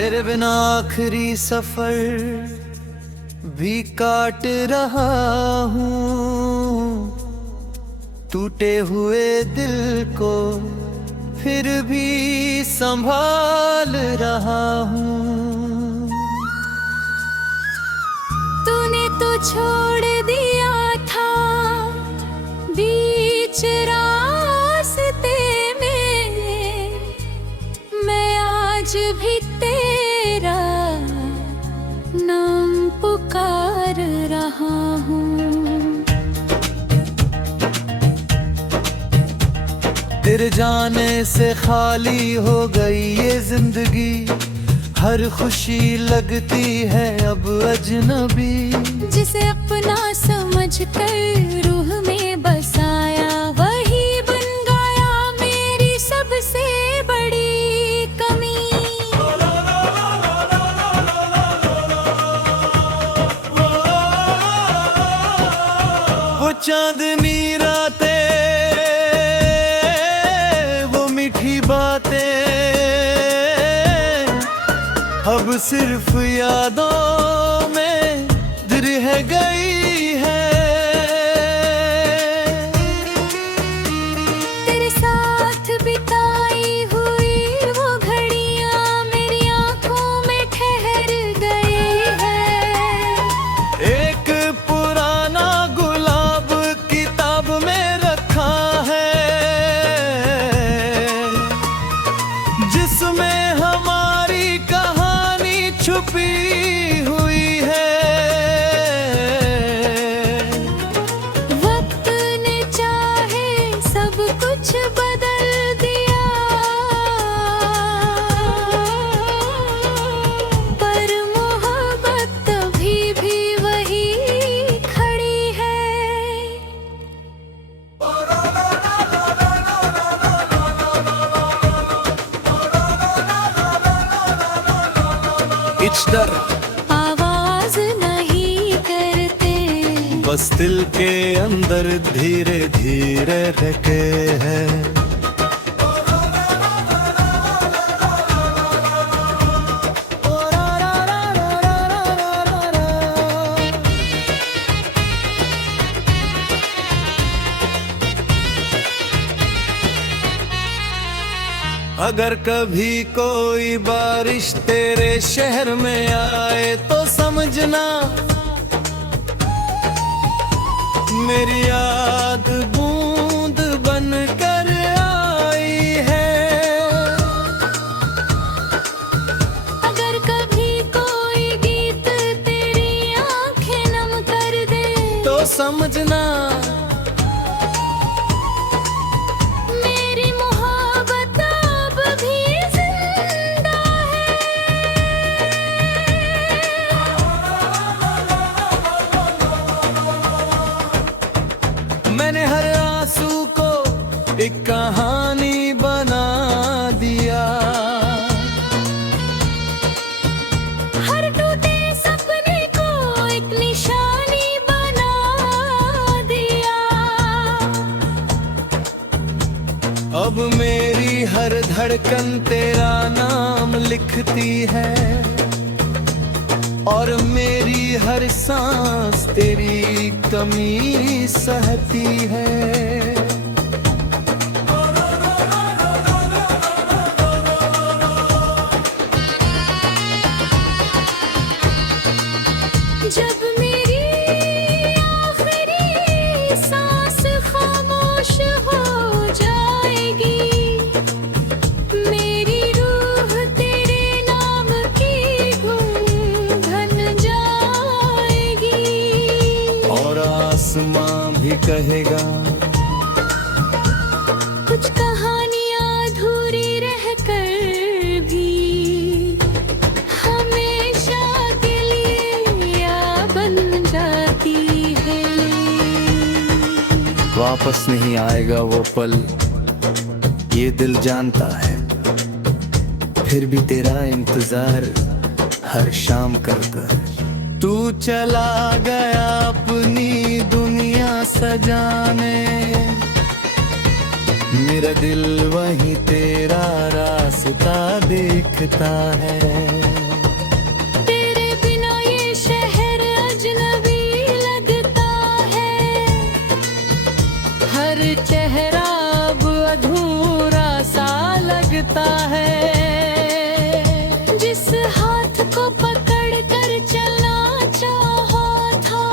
तेरे बिना आखिरी सफर भी काट रहा हूँ, टूटे हुए दिल को फिर भी संभाल रहा हूँ। तूने तो छोड़ दिया था बीच रास्ते में, मैं आज भी तेरा नाम पुकार रहा हूँ। तेरे जाने से खाली हो गई ये जिंदगी, हर खुशी लगती है अब अजनबी। जिसे अपना समझ कर रूह में बसाया, वही बन गया मेरी सबसे बड़ी कमी। वो चांदनी रातें, वो मीठी बातें अब सिर्फ यादों में रह गई है। तेरे साथ बिताई हुई वो घड़ियां मेरी आंखों में ठहर गई है। एक पुराना गुलाब किताब में रखा है, जिसमें हमारी कहानी छुपी हुई है। वक्त ने चाहे सब कुछ बदल दिया, पर मोहब्बत तभी भी वही खड़ी है। इच्दर आवाज नहीं करते, बस दिल के अंदर धीरे धीरे रखे हैं। अगर कभी कोई बारिश तेरे शहर में आए तो समझना मेरी याद बूंद बन कर आई है। अगर कभी कोई गीत तेरी आंखें नम कर दे तो समझना मेरी मोहब्बत अब भी जिंदा है। मैंने हर आंसू को एक कहानी बना दिया, हर टूटे सपने को एक निशानी बना दिया। अब मेरी हर धड़कन तेरा नाम लिखती है, और मेरी हर सांस तेरी कमी सहती है। जब मेरी आखिरी सांस खामोश हो जाएगी, मेरी रूह तेरे नाम की गुम बन जाएगी। और आसमां भी कहेगा कुछ कहानियां अधूरी रह कर भी हमेशा के लिए याद बन जाती है। वापस नहीं आएगा वो पल, ये दिल जानता है, फिर भी तेरा इंतजार हर शाम करता है। तू चला गया अपनी दुनिया सजाने, मेरा मेरा दिल वहीं तेरा रास्ता देखता है। तेरे बिना ये शहर अजनबी लगता है, हर चेहरा अब अधूरा सा लगता है। जिस हाथ को पकड़ कर चलना चाहा था,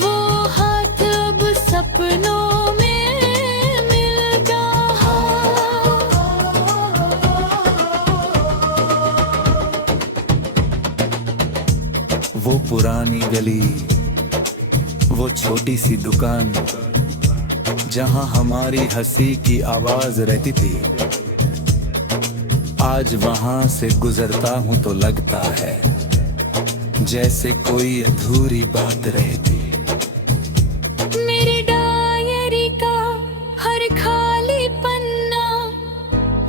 वो हाथ अब सपनों में मिल गया। वो पुरानी गली, वो छोटी सी दुकान, जहां हमारी हंसी की आवाज रहती थी, आज वहां से गुजरता हूं तो लगता है जैसे कोई अधूरी बात रहती। मेरी डायरी का हर खाली पन्ना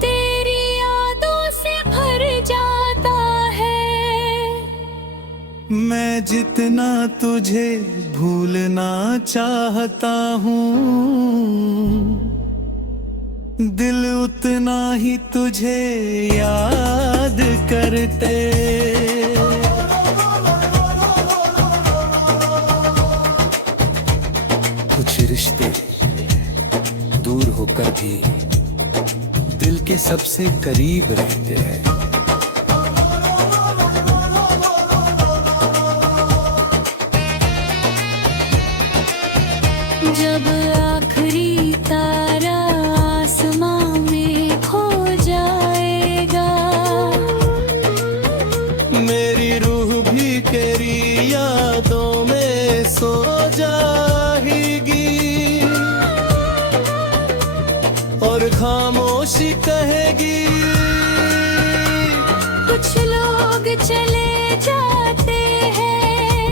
तेरी यादों से भर जाता है। मैं जितना तुझे भूलना चाहता हूँ, दिल उतना ही तुझे याद करते। कुछ रिश्ते दूर होकर भी दिल के सबसे करीब रहते हैं। जब आखिरी तारा आसमां में खो जाएगा, मेरी रूह भी तेरी यादों में सो जाएगी, और खामोशी कहेगी। कुछ लोग चले जाते हैं,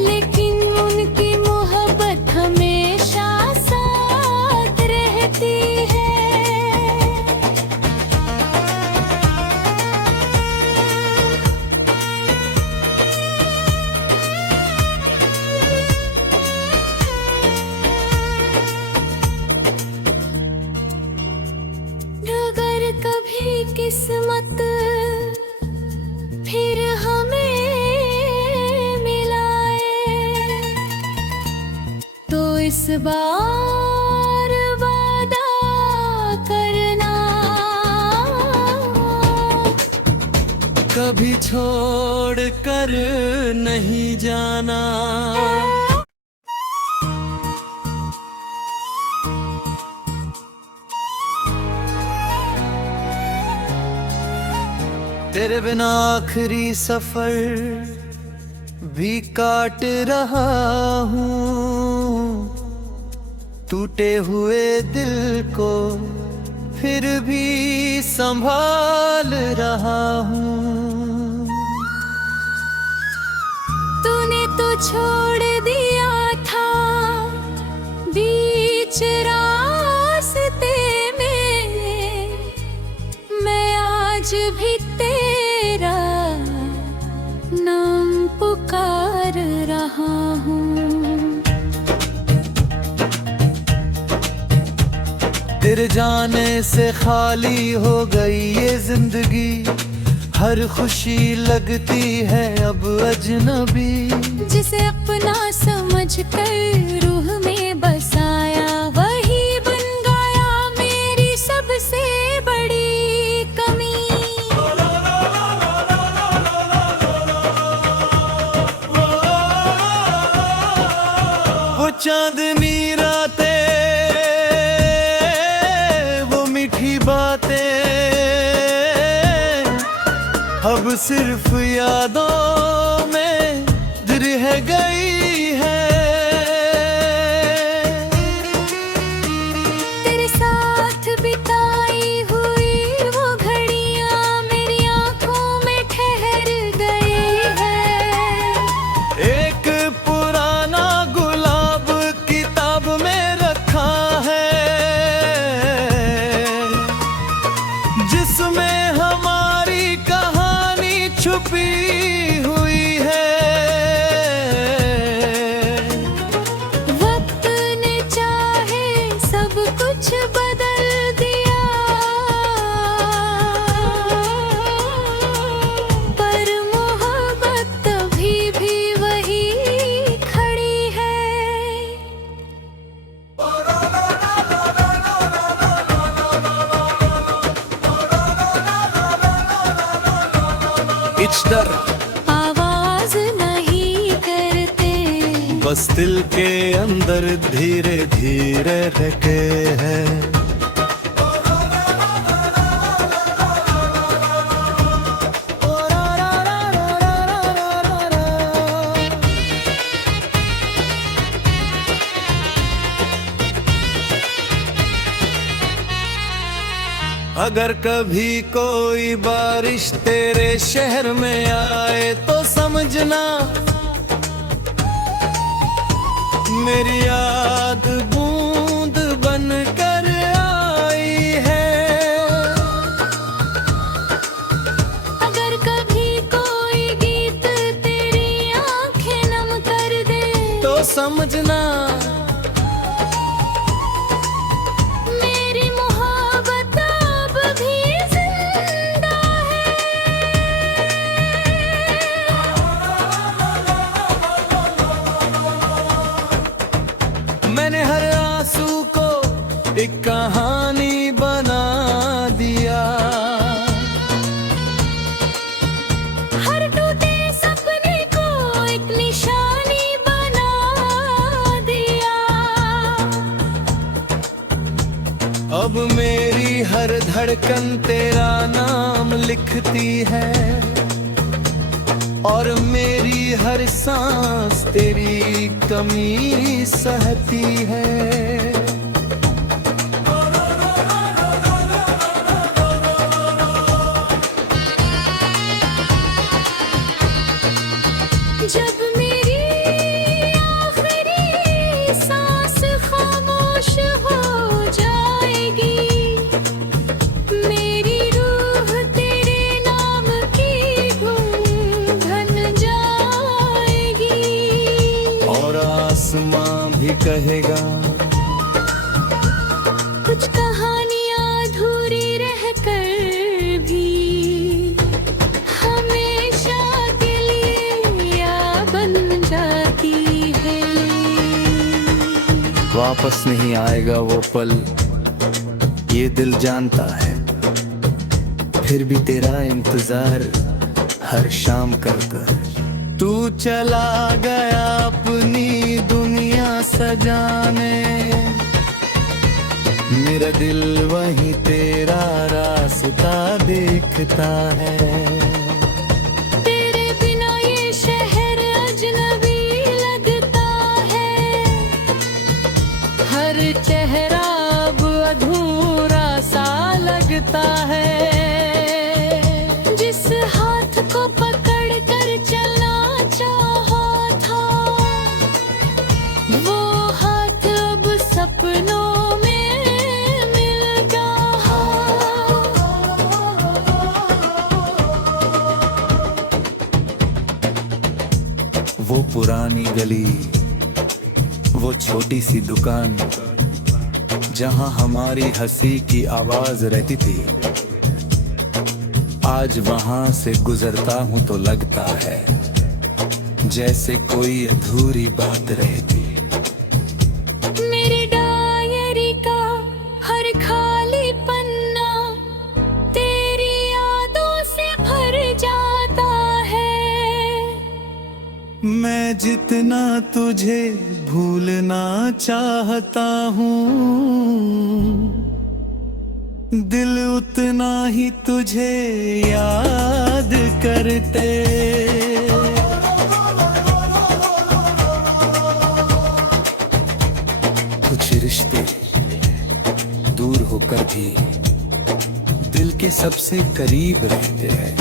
लेकिन उनकी मोहब्बत हमेशा साथ रहती है। अगर कभी किस्मत फिर हमें मिलाए, तो इस बार वादा करना कभी छोड़ कर नहीं जाना। तेरे बिना आखिरी सफर भी काट रहा हूँ, टूटे हुए दिल को फिर भी संभाल रहा हूँ। तूने तो छोड़ दिया था बीच रास्ते में, मैं आज भी तेरा नाम पुकार रहा हूँ। तेरे जाने से खाली हो गई ये जिंदगी, हर खुशी लगती है अब अजनबी। जिसे अपना समझ कर रूह में बसाया, वही बन गया मेरी सबसे बड़ी कमी। वो चांदनी रातें, वो मीठी बातें, अब सिर्फ यादों में रह गई है। तेरे साथ बिताई हुई वो घड़ियां मेरी आंखों में ठहर गई है। एक पुराना गुलाब किताब में रखा है, जिसमें हमारी कहानी छुपी हुई डर आवाज नहीं करते, बस दिल के अंदर धीरे धीरे रखे हैं। अगर कभी कोई बारिश तेरे शहर में आए तो समझना मेरी याद बूंद बन कर आई है। अगर कभी कोई गीत तेरी आंखें नम कर दे तो समझना मेरी मोहब्बत अब भी जिंदा है। मैंने हर आंसू को एक कहानी बना दिया, हर टूटे सपने को एक निशानी बना दिया। अब मेरी हर धड़कन तेरा नाम लिखती है और मेरी हर सांस तेरी कमी सहती है। जब मेरी आखिरी सांस खामोश हो जाएगी, मेरी रूह तेरे नाम की गुम बन जाएगी। और आसमां भी कहेगा कुछ कहानियां अधूरी रहकर भी हमेशा के लिए याद बन जाती है। वापस नहीं आएगा वो पल, ये दिल जानता है, फिर भी तेरा इंतजार हर शाम करता है। तू चला गया अपनी दुनिया सजाने, मेरा दिल वहीं तेरा रास्ता देखता है। तेरे बिना ये शहर अजनबी लगता है, हर चेहरा अब अधूरा सा लगता है। जिस हाथ को पकड़ कर चलना चाहा था, वो हाथ अब सपनों में मिल गया। वो पुरानी गली, वो छोटी सी दुकान जहां हमारी हंसी की आवाज रहती थी, आज वहां से गुजरता हूं तो लगता है जैसे कोई अधूरी बात रहती। मेरी डायरी का हर खाली पन्ना तेरी यादों से भर जाता है। मैं जितना तुझे भूलना चाहता हूँ, दिल उतना ही तुझे याद करते। कुछ रिश्ते दूर होकर भी दिल के सबसे करीब रहते हैं।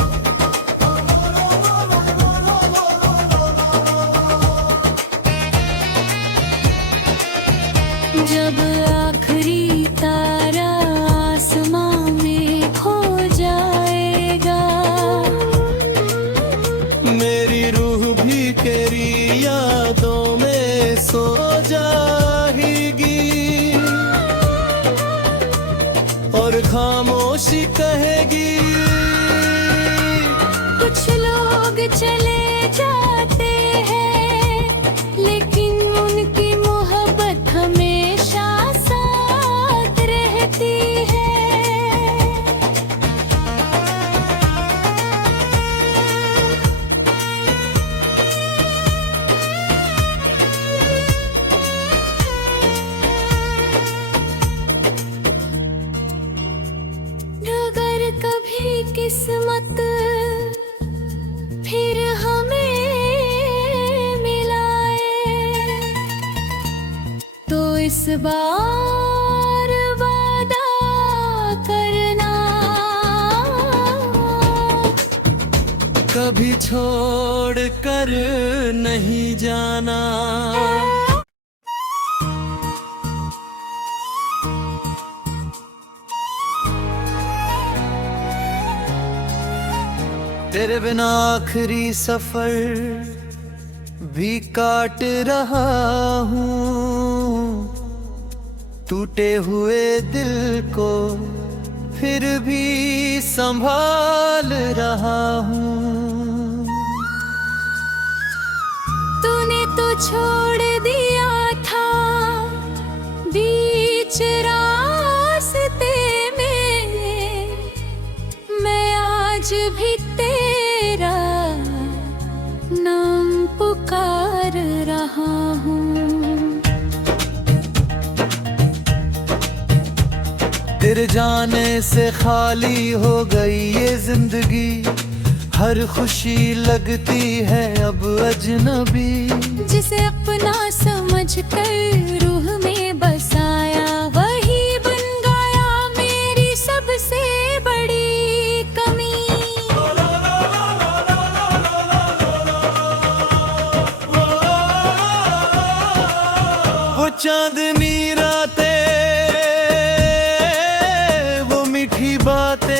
जब आखिरी तारा आसमां में खो जाएगा, मेरी रूह भी तेरी यादों में सो जाएगी और खामोशी कहेगी कुछ लोग चले जाते हैं, लेकिन उनकी मोहब्बत हमेशा साथ रहती है। इस बार वादा करना, कभी छोड़ कर नहीं जाना। तेरे बिना आखिरी सफर भी काट रहा हूँ, टूटे हुए दिल को फिर भी संभाल रहा हूँ। तूने तो छोड़ दिया था बीच रास्ते में, मैं आज भी तेरा नाम पुकार रहा हूँ। तेरे जाने से खाली हो गई ये जिंदगी, हर खुशी लगती है अब अजनबी। जिसे अपना समझ कर रूह में बसाया, वही बन गया मेरी सबसे बड़ी कमी। वो चांदनी रातें, वो मीठी बातें,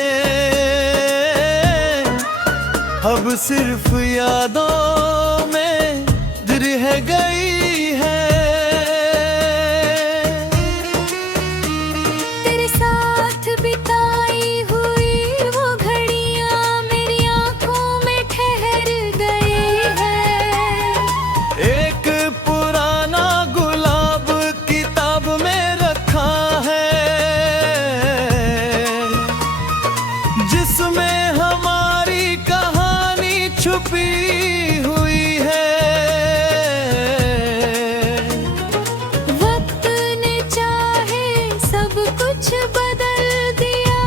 अब सिर्फ यादों में रह गई है। तेरे साथ बिताई हुई वो घड़ियां मेरी आंखों में ठहर गई है। एक पुराना गुलाब किताब में रखा है, जिसमें हमारी कहानी छुपी हुई है। वक्त ने चाहे सब कुछ बदल दिया,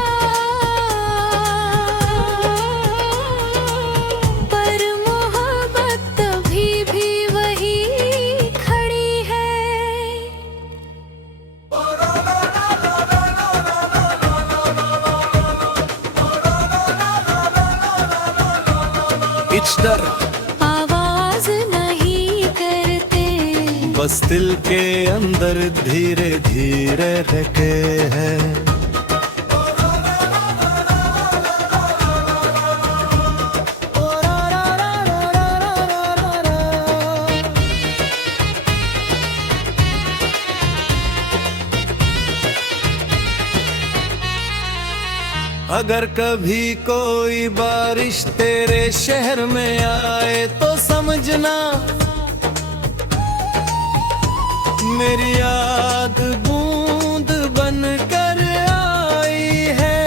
पर मोहब्बत अभी भी वही खड़ी है। इच्दर आवाज नहीं करते, बस दिल के अंदर धीरे धीरे रखे हैं। अगर कभी कोई बारिश तेरे शहर में आए तो समझना मेरी याद बूंद बन कर आई है।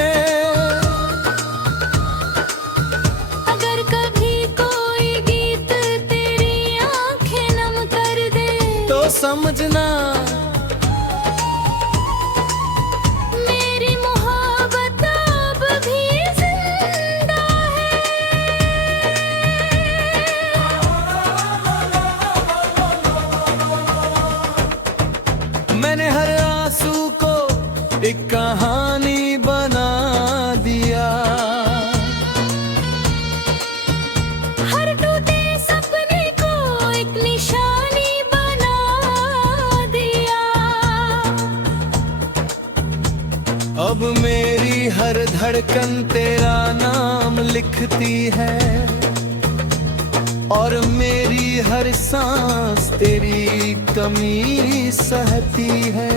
अगर कभी कोई गीत तेरी आंखें नम कर दे, तो समझना मेरी मोहब्बत अब भी जिंदा है। मैंने हर आंसू को एक कहानी बना दिया, हर टूटे सपने को एक निशानी बना दिया। अब मेरी हर धड़कन तेरा नाम लिखती है, और मेरी हर सांस तेरी कमी सहती है।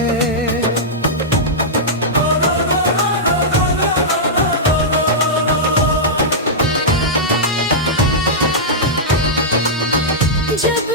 जब